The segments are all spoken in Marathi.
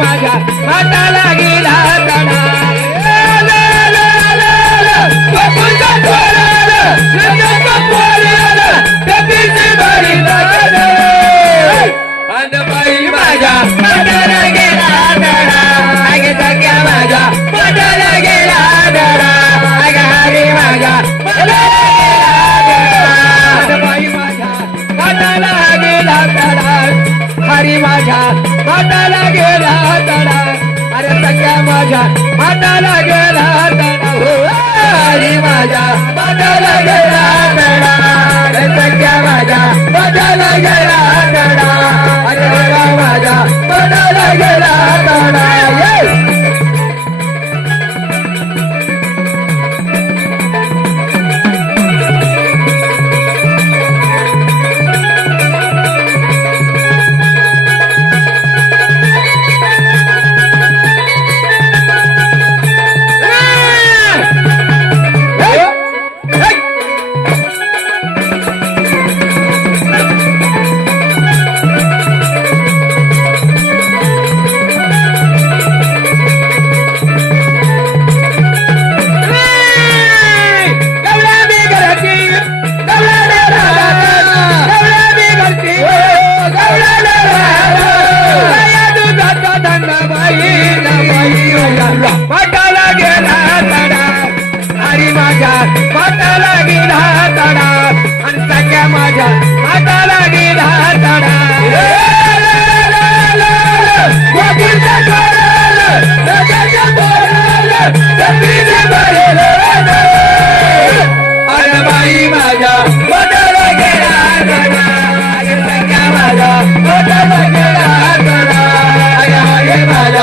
माझ्या हाताला गेला तडा बाई माझ्या हाताला गेला तडा अगे सख्या माझ्या हाताला गेला तडा अगे हरी माझ्या बाई माझ्या हाताला गेला तडा हरी माझ्या हाताला गेला तडा अरे सख्या माझ्या हाताला गेला तडा हरी माझ्या हाताला गेला तडा अरे सख्या माझ्या हाताला गेला तडा अरे माझ्या हाताला गेला तडा पाटाला गेला तडा हरी माझ्या पाटाला गेला तडा आणि सख्या माझ्या हाताला गेला तडा अरे बाई माझ्या पाटाला गेला तडा सख्या माझ्या पाटाला गेला तडा अरे माझ्या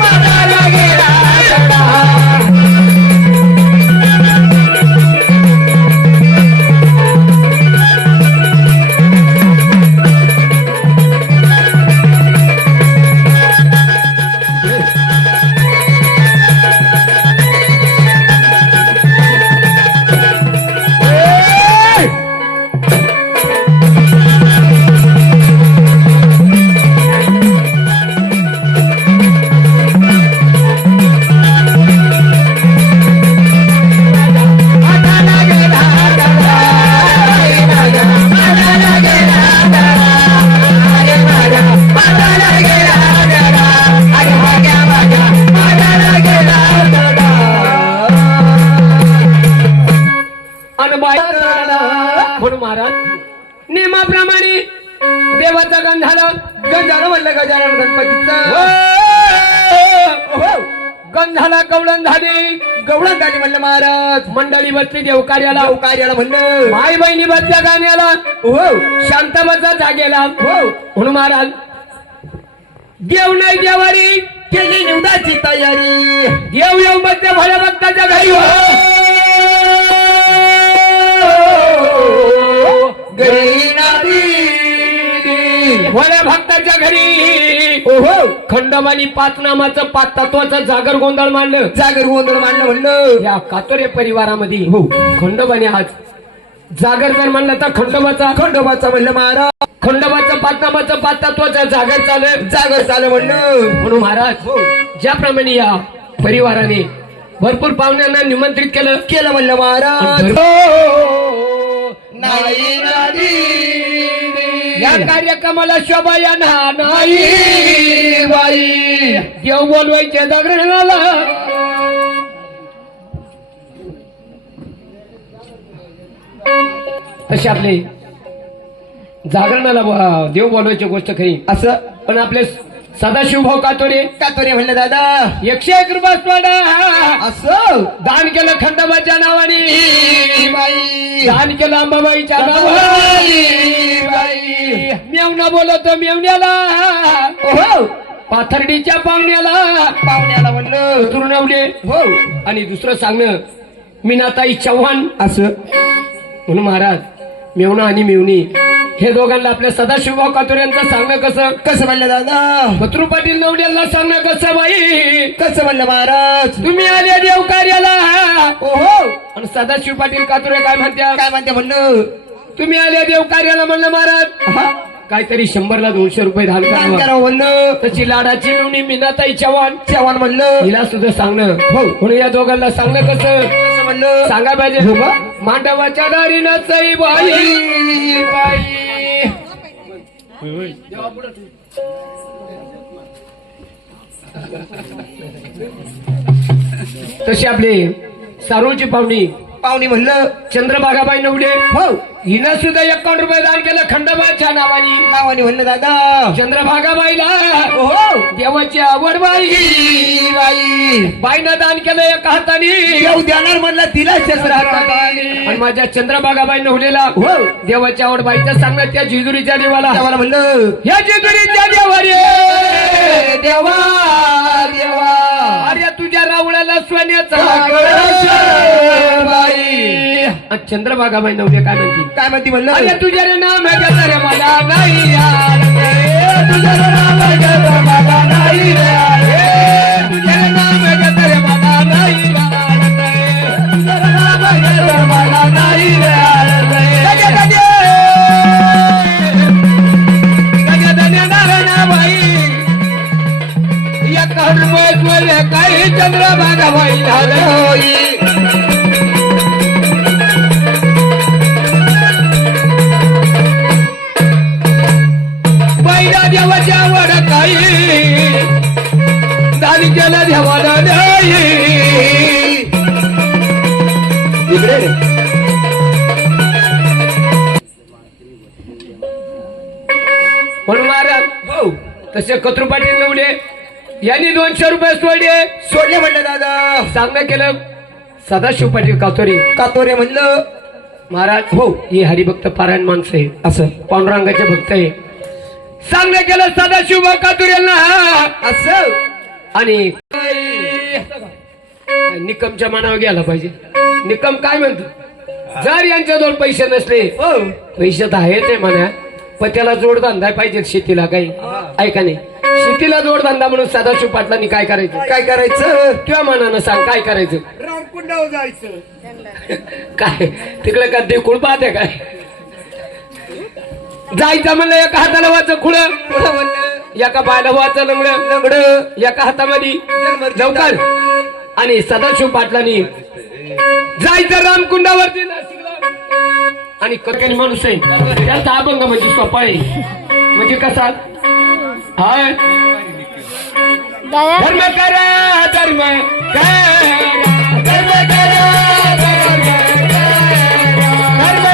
पाटाला गेला तडा नेमाप्रमाणे देवाचा गंधाला म्हणलं गजानन गणपतीचा गंधाला गवळण झाली म्हणलं महाराज मंडळी बसली देव कार्याला म्हणलं भाई बहिणी बसल्या गाण्याला शांत बसा जागेला म्हणून महाराज देव नाही देवारी केली निवदाची तयारी देव येऊ मध्ये भल्या भक्ताच्या घरी भोळ्या भक्ताच्या घरी खंडोबानी 5 नामाचं 5 तत्वाचं जागर गोंधळ मांडलं म्हणलं या कातोरे परिवारामध्ये खंडोबाने आज जागर जर म्हणलं तर खंडोबाचा म्हणलं महाराज खंडोबाचं 5 नामाचं 5 तत्वाचं जागर चालू म्हणलं म्हणून महाराज ज्याप्रमाणे या परिवाराने भरपूर पाहुण्यांना निमंत्रित केलं म्हणलं महाराज नाही या कार्यक्रमाला शोभा येणार नाही बाई देव बोलवायचे जागरणाला तसे आपले जागरणाला देव बोलवायची गोष्ट खरी असं पण आपले सदाशिव भाऊ कातोरे म्हणलं दादा 101 रुपये सोडा असं दान केलं खंडोबाच्या नावाने बाई दान केलं अंबाबाईच्या नावाने बाई मेवणा बोलवतो मेवण्याला हो पाथर्डीच्या पाहुण्याला म्हणलं तुरनवले हो आणि दुसरं सांगणं मीनाताई चव्हाण असं म्हणून महाराज मेवणा आणि मेवणी हे दोघांना आपल्या सदाशिवभाऊ कातोरे यांचं सांगणं कसं म्हणलं दादा भत्रू पाटील नवड्याला सांगणं कसं बाई कसं म्हणलं महाराज तुम्ही आले देव कार्याला ओहो आणि सदाशिव पाटील कातोरे काय म्हणते म्हणलं तुम्ही आले देव कार्याला म्हणलं महाराज हा काहीतरी 100ला 200 रुपये दान दान करा करावं म्हणलं त्याची लाडाची मेवणी मीनाताई चव्हाण म्हणलं हिला सुद्धा सांगणं हो. म्हणून या दोघांना सांगणं कसं कसं म्हणलं सांगा पाहिजे हो बा. मांडवाच्या दारीनं सई बाई बाई तशी आपले सारोळची पाहुणी म्हणलं चंद्रभागाबाई नवडे हो हिनं सुद्धा 51 रुपये दान केलं खंडोबाच्या नावाने म्हणलं दादा चंद्रभागाबाईला ओहो देवाची आवड बाई बाईनं दान केलं एका हाताने देव देणार म्हणलं तिला शस्त्र हाताने आणि माझ्या चंद्रभागाबाई नवलेला हो देवाची आवड बाईचं सांगणं त्या जेजुरीच्या देवाला देवाला म्हणलं या जेजुरीच्या देवा रे देवा देवा अरे तुझ्या रावळ्याला सोन्याचा बाई आणि चंद्रभागाबाई नवले काय म्हणते म्हणलं अरे तुझ्या रे नाम घेता रे मला नाही यार तुझं नाव घेतो मला नाही रे तुझ्या रे नाम घेता रे मला नाही यार तुझं नाव घेतो मला नाही रे काही चंद्रभागाबाई बाईला देवाची आवड काही दानी केलं देवाला नाही इकडे म्हणून महाराज भाऊ तसे कत्रू पाटील नवले यांनी 200 रुपये सोडले म्हणलं दादा सांगणं केलं सदाशिव पाटील कातोरे म्हणलं महाराज हो हे हरिभक्त पारायण माणसं आहे असं पांडुरंगाचे भक्त आहे सांगणं केलं सदाशिव कातोरे यांना असं आणि निकमच्या मनावर गेला पाहिजे निकम काय म्हणतो जर यांच्याजवळ पैसे नसले हो पैसे तर आहेत आहे म्हणा पण त्याला जोडधंदा पाहिजे शेतीला काही ऐका नाही शेतीला जोडधंदा म्हणून सदाशिव पाटलांनी काय करायचं किंवा मनानं सांग काय करायचं रामकुंडावर जायचं काय तिकडे का देखूळ पाहते काय जायचं म्हणलं एका हाताला वाच खुळ एका पायाला वाच लंगड एका हातामध्ये लवकर आणि सदाशिव पाटलांनी जायचं रामकुंडावरती आणि कठीण माणूस आहे त्याचा अभंग म्हणजे सोपा आहे म्हणजे कसा हाय धर्म करा धर्म धर्म करा धर्म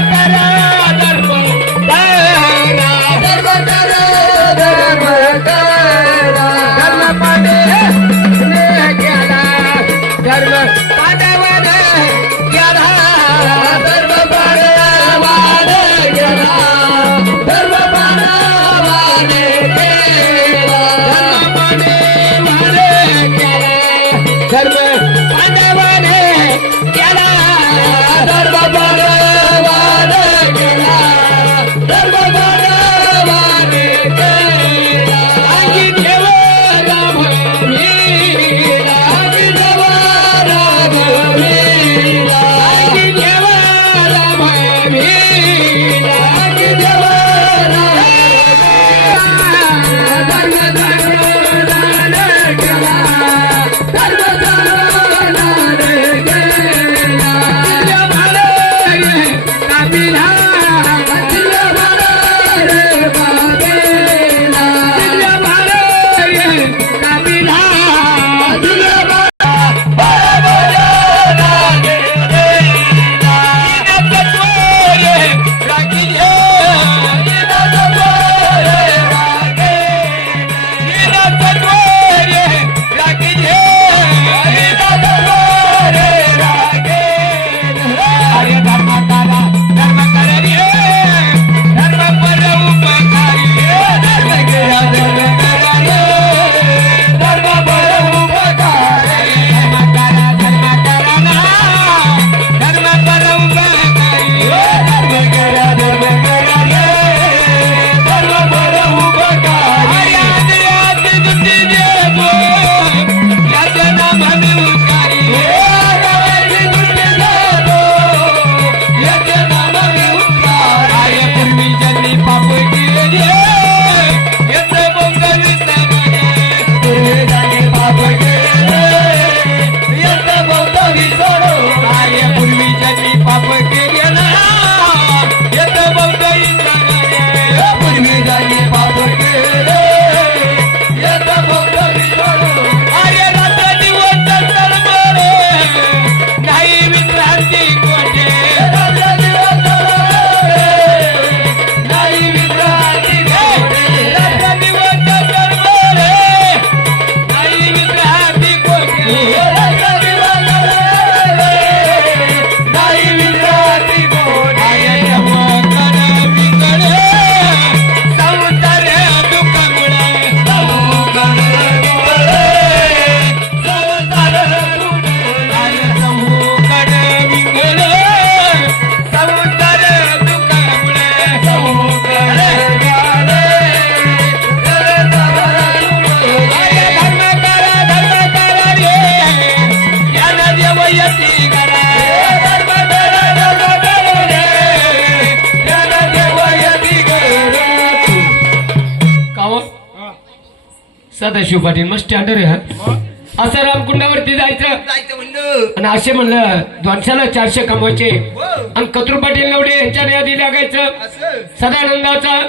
सदाशिव पाटील मग स्टँडर्ड आहे हा. असं रामकुंडावरती जायचं जायचं म्हणलं आणि असे म्हणलं 200-400 कमवायचे हो आणि कत्रू पाटील नवडे यांच्या यादी लागायचं असं सदानंदाचा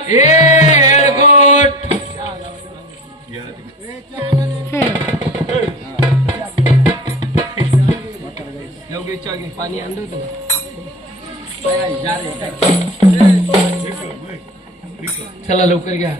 गोट पाणी आणलं होतं चला लवकर घ्या